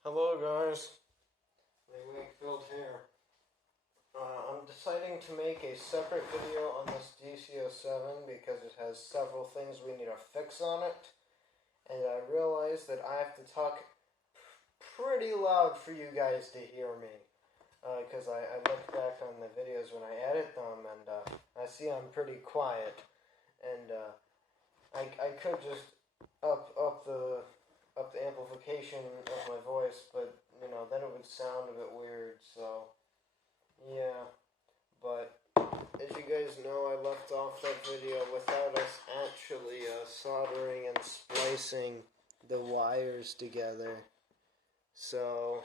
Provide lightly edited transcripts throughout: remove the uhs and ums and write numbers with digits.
Hello guys, Lee Wakefield here. I'm deciding to make a separate video on this DC07 because it has several things we need to fix on it, and I realize that I have to talk pretty loud for you guys to hear me, because I look back on the videos when I edit them and I see I'm pretty quiet, and I could just up the amplification of my voice, but then it would sound a bit weird, so yeah. But as you guys know, I left off that video without us actually soldering and splicing the wires together. So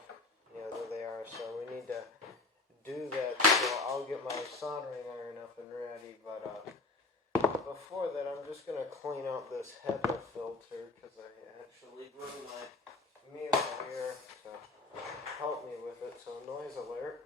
yeah, there they are. So we need to do that. So I'll get my soldering iron up and ready, but before that, I'm just going to clean out this HEPA filter because I actually grew my meal here to help me with it. So noise alert.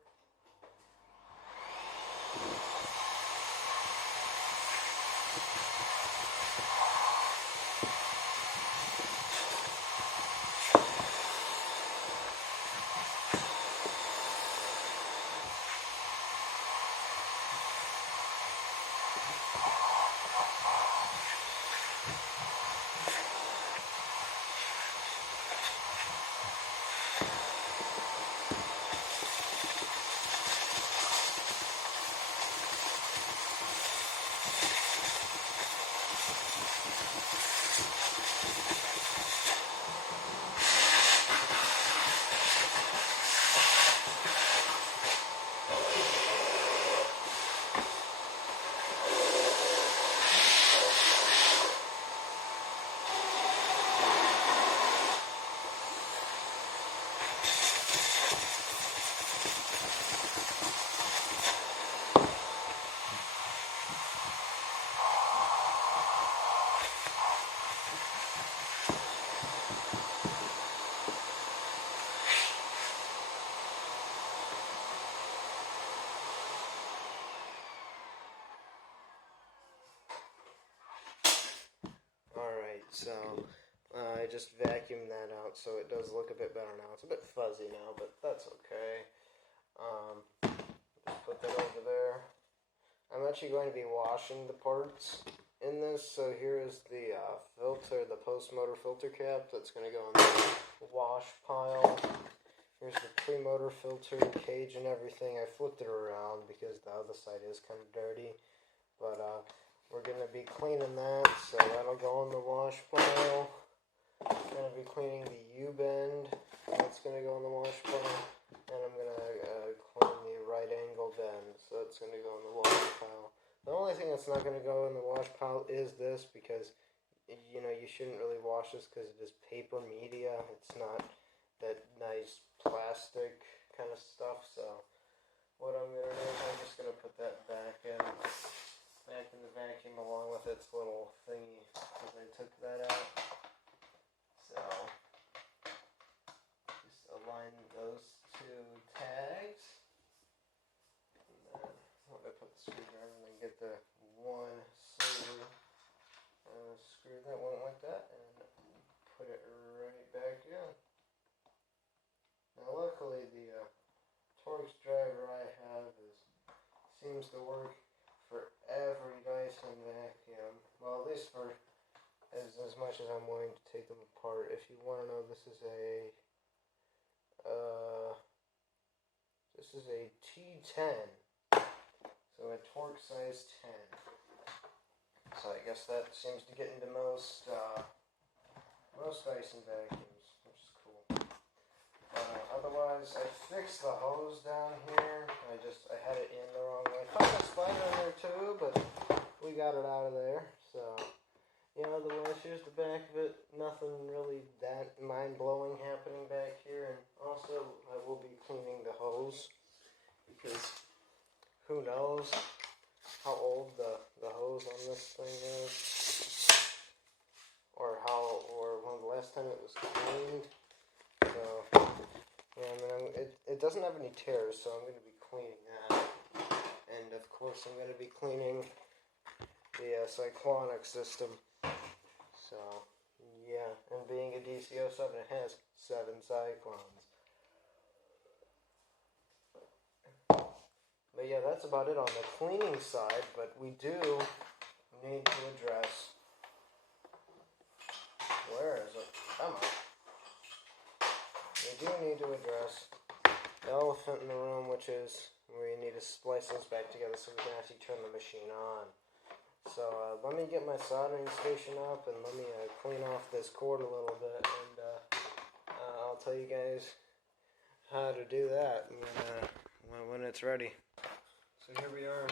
So I just vacuumed that out, so it does look a bit better now. It's a bit fuzzy now, but that's okay. Just put that over there. I'm actually going to be washing the parts in this, so here is the filter, the post-motor filter cap that's going to go in the wash pile. Here's the pre-motor filter cage and everything. I flipped it around because the other side is kind of dirty, but we're going to be cleaning that, so that'll go in the wash pile. I'm going to be cleaning the U-bend. That's going to go in the wash pile. And I'm going to clean the right angle bend, so that's going to go in the wash pile. The only thing that's not going to go in the wash pile is this, because, you shouldn't really wash this because it is paper media. It's not that nice plastic kind of stuff, so what I'm going to do is I'm just going to put that back in the vacuum along with its little thingy, because I took that out. So just align those two tags, and then I'm going to put the screwdriver and then get the one silver screw that went like that and put it right back in. Now luckily the Torx driver I have seems to work for every Dyson vacuum. Well, at least for as much as I'm willing to take them apart. If you want to know, this is a T10, so a Torx size 10. So I guess that seems to get into most Dyson vacuums, which is cool. Otherwise, I fixed the hose down here. I had it in the wrong way. Found a spider in there too, but we got it out of there. So, otherwise, here's the back of it. Nothing really that mind-blowing happening back here. And also, I will be cleaning the hose, because who knows how old the hose on this thing is, or when the last time it was cleaned. So yeah, it doesn't have any tears, so I'm going to be cleaning that. And of course, I'm going to be cleaning the cyclonic system. So yeah, and being a DC07, it has 7 cyclones. yeah, that's about it on the cleaning side, but we do need to address... Where is it? Come on. We do need to address the elephant in the room, which is we need to splice those back together so we can actually turn the machine on. So let me get my soldering station up and let me clean off this cord a little bit, and I'll tell you guys how to do that when it's ready. So here we are,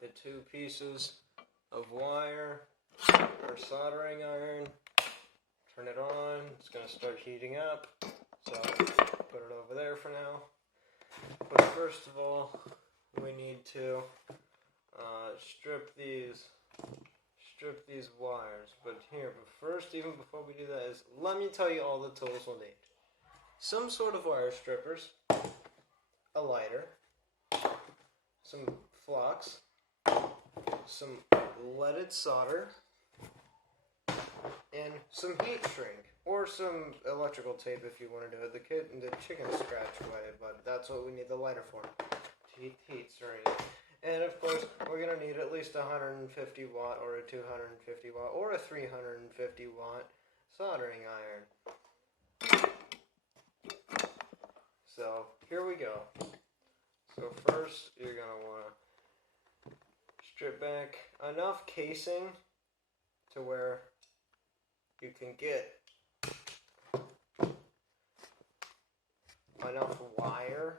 the two pieces of wire, our soldering iron. Turn it on, it's going to start heating up, so put it over there for now. But first of all, we need to strip these wires. But first, even before we do that, let me tell you all the tools we'll need. Some sort of wire strippers, a lighter, some flux, some leaded solder, and some heat shrink, or some electrical tape if you want to do it. The chicken scratch way, but that's what we need the lighter for. Heat shrink. And of course, we're going to need at least a 150 watt, or a 250 watt, or a 350 watt soldering iron. So, here we go. So first, you're going to want to strip back enough casing to where you can get enough wire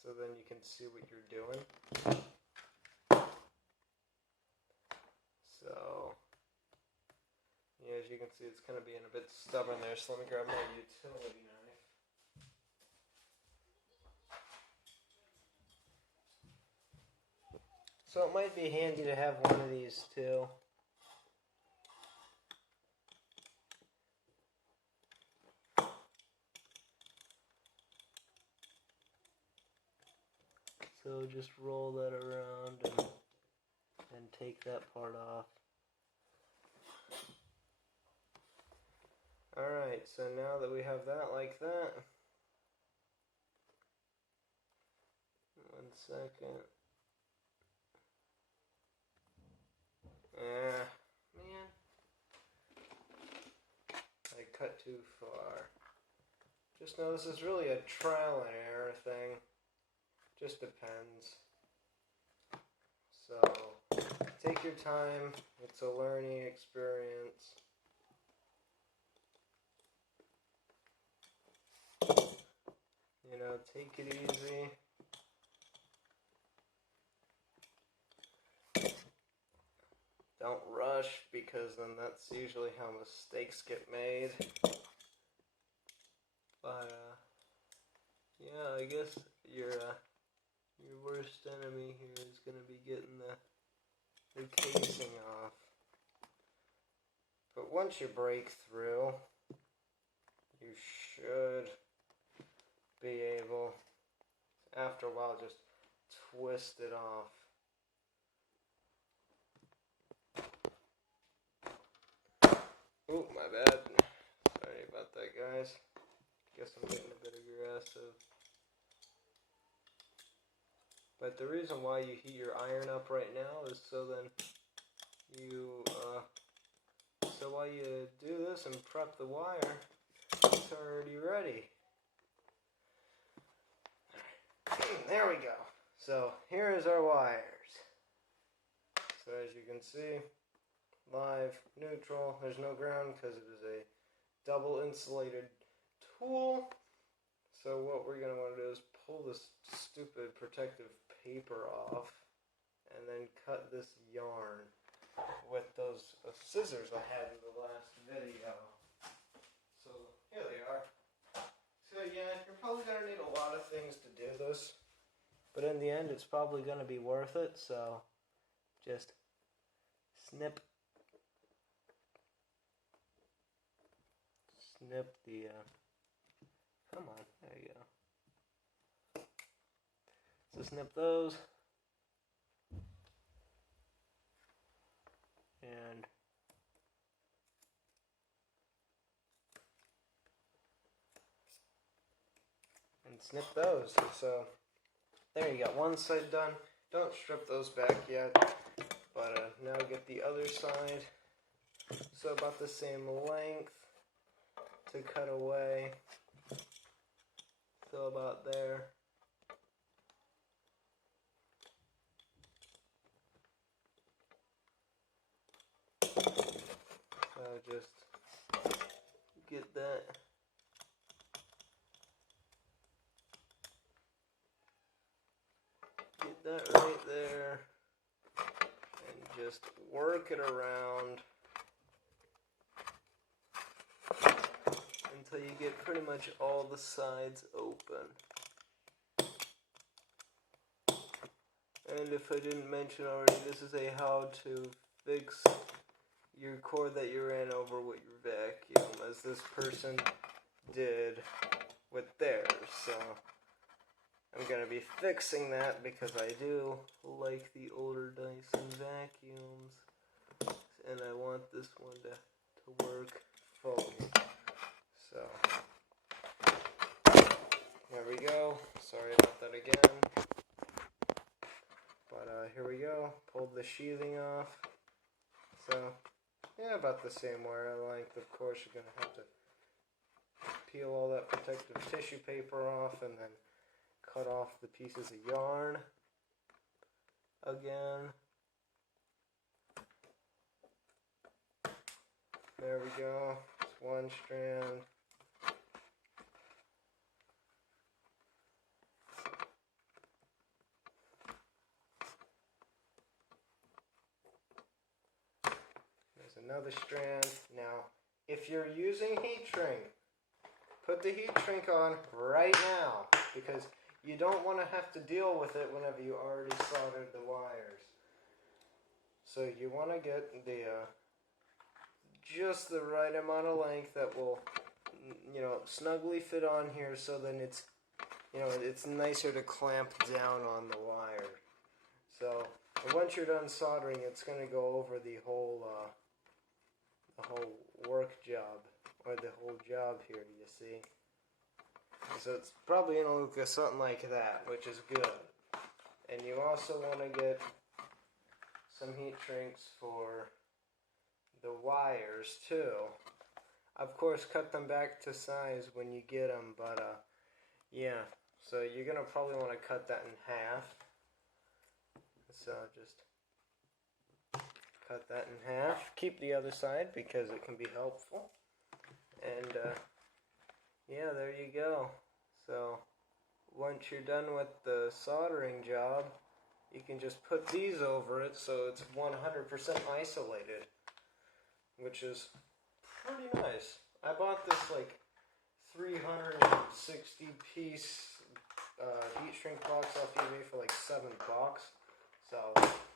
so then you can see what you're doing. So, yeah, as you can see, it's kind of being a bit stubborn there, so let me grab my utility knife. So it might be handy to have one of these too. So just roll that around and take that part off. Alright, so now that we have that like that, one second. Man, I cut too far. Just know this is really a trial and error thing. Just depends. So, take your time. It's a learning experience. You know, take it easy. Don't rush, because then that's usually how mistakes get made. But, yeah, I guess your worst enemy here is going to be getting the casing off. But once you break through, you should be able, after a while, just twist it off. Ooh, my bad. Sorry about that, guys. Guess I'm getting a bit aggressive. But the reason why you heat your iron up right now is so then you, so while you do this and prep the wire, it's already ready. Alright, there we go. So here is our wires. So as you can see, live, neutral, there's no ground because it is a double insulated tool. So what we're going to want to do is pull this stupid protective paper off and then cut this yarn with those scissors I had in the last video. So here they are. So yeah, you're probably going to need a lot of things to do this, but in the end it's probably going to be worth it. So just snip the come on, there you go. So snip those, and snip those. So There you go, one side done. Don't strip those back yet, but now get the other side. So about the same length to cut away. So about there. So just get that. Get that right there. And just work it around until you get pretty much all the sides open. And if I didn't mention already, this is a how to fix your cord that you ran over with your vacuum, as this person did with theirs. So I'm going to be fixing that because I do like the older Dyson vacuums, and I want this one to work fully. So there we go. Sorry about that again. But here we go. Pulled the sheathing off. So yeah, about the same wire length. Of course, you're going to have to peel all that protective tissue paper off and then cut off the pieces of yarn again. There we go. It's one strand. There's another strand. Now, if you're using heat shrink, put the heat shrink on right now, because you don't want to have to deal with it whenever you already soldered the wires. So you want to get the just the right amount of length that will, snugly fit on here, so then it's, it's nicer to clamp down on the wire. So once you're done soldering, it's going to go over the whole work job, or the whole job here, you see. So it's probably going to look something like that, which is good. And you also want to get some heat shrinks for the wires too. Of course, cut them back to size when you get them, but yeah. So you're going to probably want to cut that in half. So just cut that in half. Keep the other side because it can be helpful. And yeah, there you go. So once you're done with the soldering job, you can just put these over it so it's 100% isolated, which is pretty nice. I bought this like 360 piece heat shrink box off eBay for like $7. So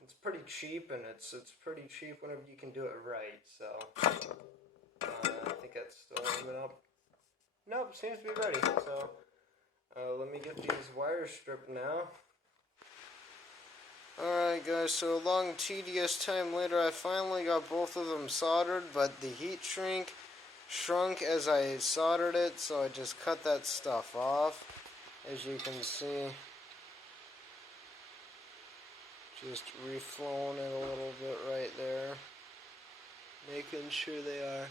it's pretty cheap, and it's pretty cheap whenever you can do it right. So I think that's still warming up. Nope, seems to be ready. So let me get these wires stripped now. Alright guys, so a long tedious time later, I finally got both of them soldered, but the heat shrink shrunk as I soldered it, so I just cut that stuff off, as you can see. Just reflowing it a little bit right there, making sure they are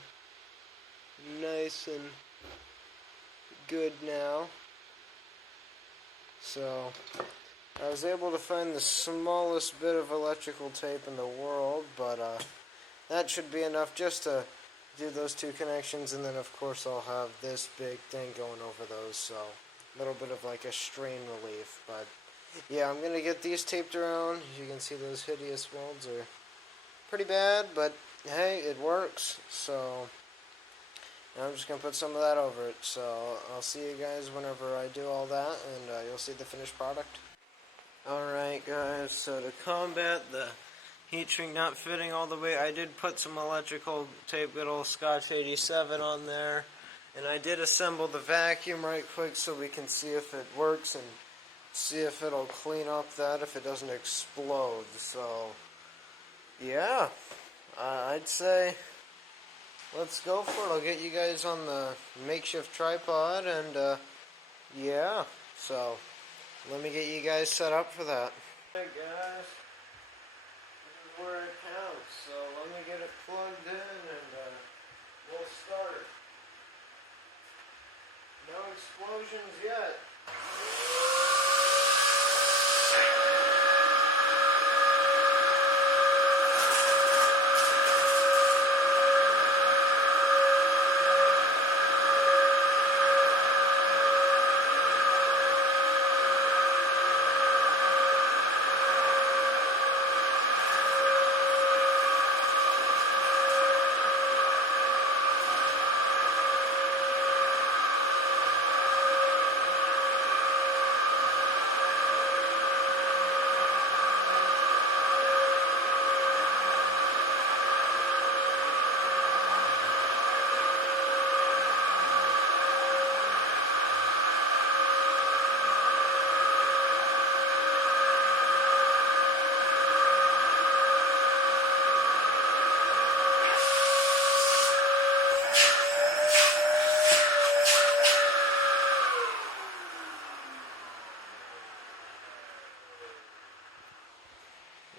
nice and good now. So I was able to find the smallest bit of electrical tape in the world, but that should be enough just to do those two connections, and then of course I'll have this big thing going over those, so a little bit of like a strain relief. But yeah, I'm going to get these taped around. As you can see, those hideous welds are pretty bad, but hey, it works. So I'm just going to put some of that over it. So I'll see you guys whenever I do all that, and you'll see the finished product. Alright guys, so to combat the heat shrink not fitting all the way, I did put some electrical tape, good old Scotch 87 on there. And I did assemble the vacuum right quick so we can see if it works and see if it'll clean up that, if it doesn't explode. So yeah, I'd say let's go for it. I'll get you guys on the makeshift tripod, and yeah, so let me get you guys set up for that. Alright guys, this is where it counts, so let me get it plugged in and we'll start. No explosions yet.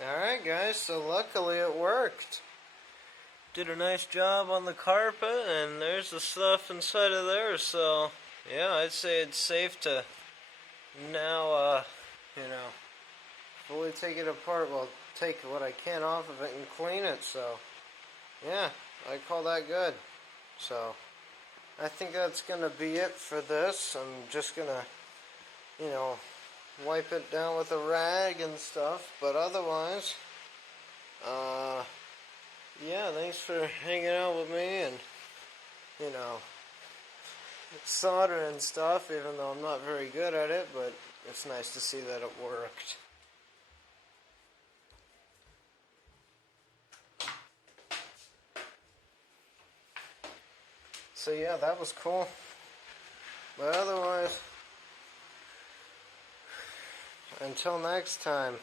Alright guys, so luckily it worked. Did a nice job on the carpet, and there's the stuff inside of there, so yeah, I'd say it's safe to now, fully take it apart. Well, take what I can off of it and clean it, so yeah, I call that good. So I think that's gonna be it for this. I'm just gonna, wipe it down with a rag and stuff, but otherwise, yeah, thanks for hanging out with me and, solder and stuff, even though I'm not very good at it, but it's nice to see that it worked. So yeah, that was cool, but otherwise, until next time.